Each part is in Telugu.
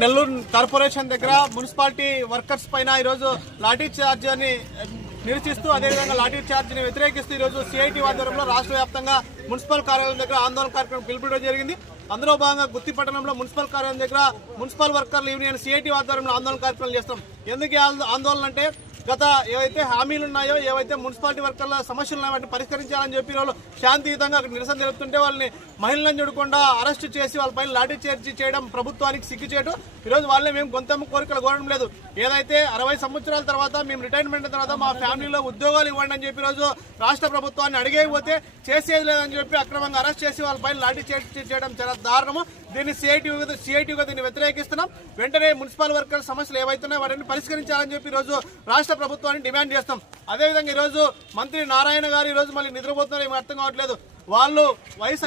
నెల్లూరు కార్పొరేషన్ దగ్గర మున్సిపాలిటీ వర్కర్స్ పైన ఈరోజు లాఠీ చార్జ్ అని నిరసిస్తూ అదేవిధంగా లాఠీ చార్జ్ ని వ్యతిరేకిస్తూ ఈరోజు సిఐటి ఆధ్వర్యంలో రాష్ట్ర వ్యాప్తంగా మున్సిపల్ కార్యాలయం దగ్గర ఆందోళన కార్యక్రమం పిలుపుకోవడం జరిగింది. అందులో భాగంగా గుత్తి పట్టణంలో మున్సిపల్ కార్యాలయం దగ్గర మున్సిపల్ వర్కర్ల యూనియన్ సిఐటి ఆధ్వర్యంలో ఆందోళన కార్యక్రమాలు చేస్తాం. ఎందుకు ఆందోళన అంటే గత ఏవైతే హామీలు ఉన్నాయో, ఏవైతే మున్సిపాలిటీ వర్కర్ల సమస్యలు ఉన్నాయో వాటిని పరిష్కరించాలని చెప్పి వాళ్ళు శాంతియుతంగా అక్కడ నిరసన జరుపుతుంటే వాళ్ళని మహిళలను చూడకుండా అరెస్ట్ చేసి వాళ్ళపైన లాఠీ చార్జీ చేయడం ప్రభుత్వానికి సిగ్గుచేటు. ఈరోజు వాళ్ళని మేము గొంతెమ్మ కోరికలు కోరడం లేదు. ఏదైతే 60 సంవత్సరాల తర్వాత మేము రిటైర్మెంట్ తర్వాత మా ఫ్యామిలీలో ఉద్యోగాలు ఇవ్వండి అని చెప్పి ఈరోజు రాష్ట్ర ప్రభుత్వాన్ని అడిగేయకపోతే చేసేది లేదని చెప్పి అక్రమంగా అరెస్ట్ చేసి వాళ్ళపైన లాఠీ చార్జీ చేయడం చాలా దారుణము. దీన్ని సిఐటిగా దీన్ని వ్యతిరేకిస్తున్నాం. వెంటనే మున్సిపల్ వర్కర్ సమస్యలు ఏవైతున్నాయో వాటిని పరిష్కరించాలని చెప్పి ఈరోజు రాష్ట్ర ప్రభుత్వాన్ని డిమాండ్ చేస్తాం. అదేవిధంగా ఈరోజు మంత్రి నారాయణ గారు ఈరోజు మళ్ళీ నిద్రపోతున్నారు, ఏమీ అర్థం కావట్లేదు. వాళ్ళు వయసు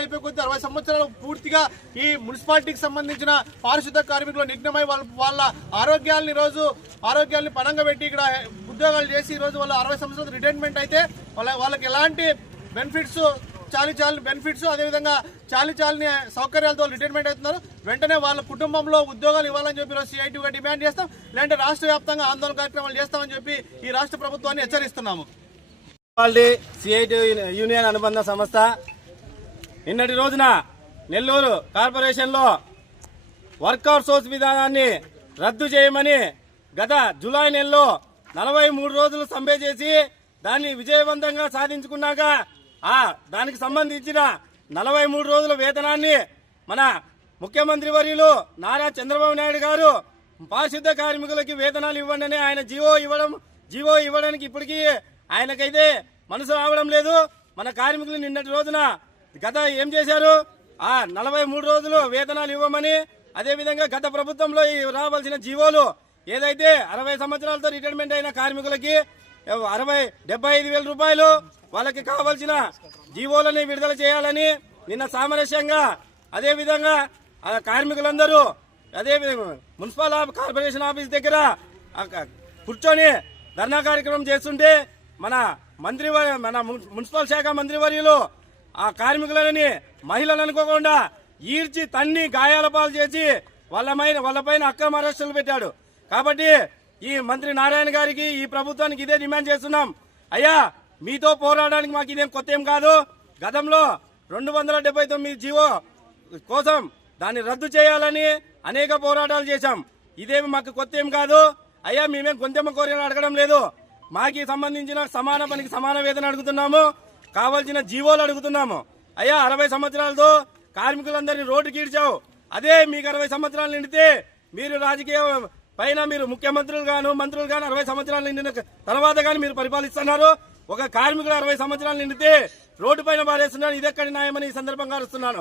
అయిపోయి కొద్ది 60 సంవత్సరాలు పూర్తిగా ఈ మున్సిపాలిటీకి సంబంధించిన పారిశుద్ధ కార్మికులు నిఘ్నమై వాళ్ళ ఆరోగ్యాన్ని పణంగా పెట్టి ఇక్కడ ఉద్యోగాలు చేసి ఈరోజు వాళ్ళు 60 సంవత్సరాలు రిటైర్మెంట్ అయితే వాళ్ళకి ఎలాంటి బెనిఫిట్స్ చాలి బెనిఫిట్స్ అదేవిధంగా చాలని సౌకర్యాలతో రిటైర్మెంట్ అవుతున్నారు. వెంటనే వాళ్ళ కుటుంబంలో ఉద్యోగాలు ఇవ్వాలని చెప్పి సిఐటిగా డిమాండ్ చేస్తాం. లేదంటే రాష్ట్ర వ్యాప్తంగా ఆందోళన కార్యక్రమాలు చేస్తామని చెప్పి ఈ రాష్ట్ర ప్రభుత్వాన్ని హెచ్చరిస్తున్నాము. సిఐటి యూనియన్ అనుబంధ సంస్థ నిన్నటి రోజున నెల్లూరు కార్పొరేషన్ లో వర్కౌట్ సోర్స్ విధానాన్ని రద్దు చేయమని గత జూలై నెలలో 43 రోజులు సమ్మె చేసి దాన్ని విజయవంతంగా సాధించుకున్నాక దానికి సంబంధించిన 43 రోజుల వేతనాన్ని మన ముఖ్యమంత్రి వర్యులు నారా చంద్రబాబు నాయుడు గారు పారిశుద్ధ కార్మికులకి వేతనాలు ఇవ్వండి అని ఆయన జీవో ఇవ్వడానికి ఇప్పటికీ ఆయనకైతే మనసు రావడం లేదు. మన కార్మికులు నిన్నటి రోజున గత ఏం చేశారు, 43 రోజులు వేతనాలు ఇవ్వమని, అదేవిధంగా గత ప్రభుత్వంలో రావాల్సిన జీవోలు ఏదైతే 60 సంవత్సరాలతో రిటైర్మెంట్ అయిన కార్మికులకి 75,000 రూపాయలు వాళ్ళకి కావాల్సిన జీవోలని విడుదల చేయాలని నిన్న సామరస్యంగా అదేవిధంగా కార్మికులందరూ అదేవిధంగా మున్సిపల్ కార్పొరేషన్ ఆఫీస్ దగ్గర కూర్చొని ధర్నా కార్యక్రమం చేస్తుంటే మన మున్సిపల్ శాఖ మంత్రివర్యులు ఆ కార్మికులని మహిళలు అనుకోకుండా ఈడ్చి తన్ని గాయాల పాలు చేసి వాళ్ళపైన అక్రమ అరెస్టులు పెట్టాడు. కాబట్టి ఈ మంత్రి నారాయణ గారికి ఈ ప్రభుత్వానికి ఇదే డిమాండ్ చేస్తున్నాం. అయ్యా, మీతో పోరాడడానికి మాకు ఇదేం కొత్త ఏం కాదు. గతంలో 279 జీవో కోసం దాన్ని రద్దు చేయాలని అనేక పోరాటాలు చేశాం. ఇదేమి మాకు కొత్త ఏం కాదు. అయ్యా, మేమేం గొంతెమ్మ కోరికలు అడగడం లేదు. మాకి సంబంధించిన సమాన పనికి సమాన వేతన అడుగుతున్నాము, కావాల్సిన జీవోలు అడుగుతున్నాము. అయ్యా, 60 సంవత్సరాలతో కార్మికులందరినీ రోడ్డుకి ఈడ్చావు. అదే మీకు 60 సంవత్సరాలు నిండితే మీరు రాజకీయ పైన మీరు ముఖ్యమంత్రులు గాను మంత్రులు గాను 60 సంవత్సరాలు నిండిన తర్వాత గాని మీరు పరిపాలిస్తున్నారు. ఒక కార్మికుడు 60 సంవత్సరాలు నిండితే రోడ్డు పైన పారేస్తున్నారు. ఇదెక్కడి న్యాయమని ఈ సందర్భంగా అరుస్తున్నాను.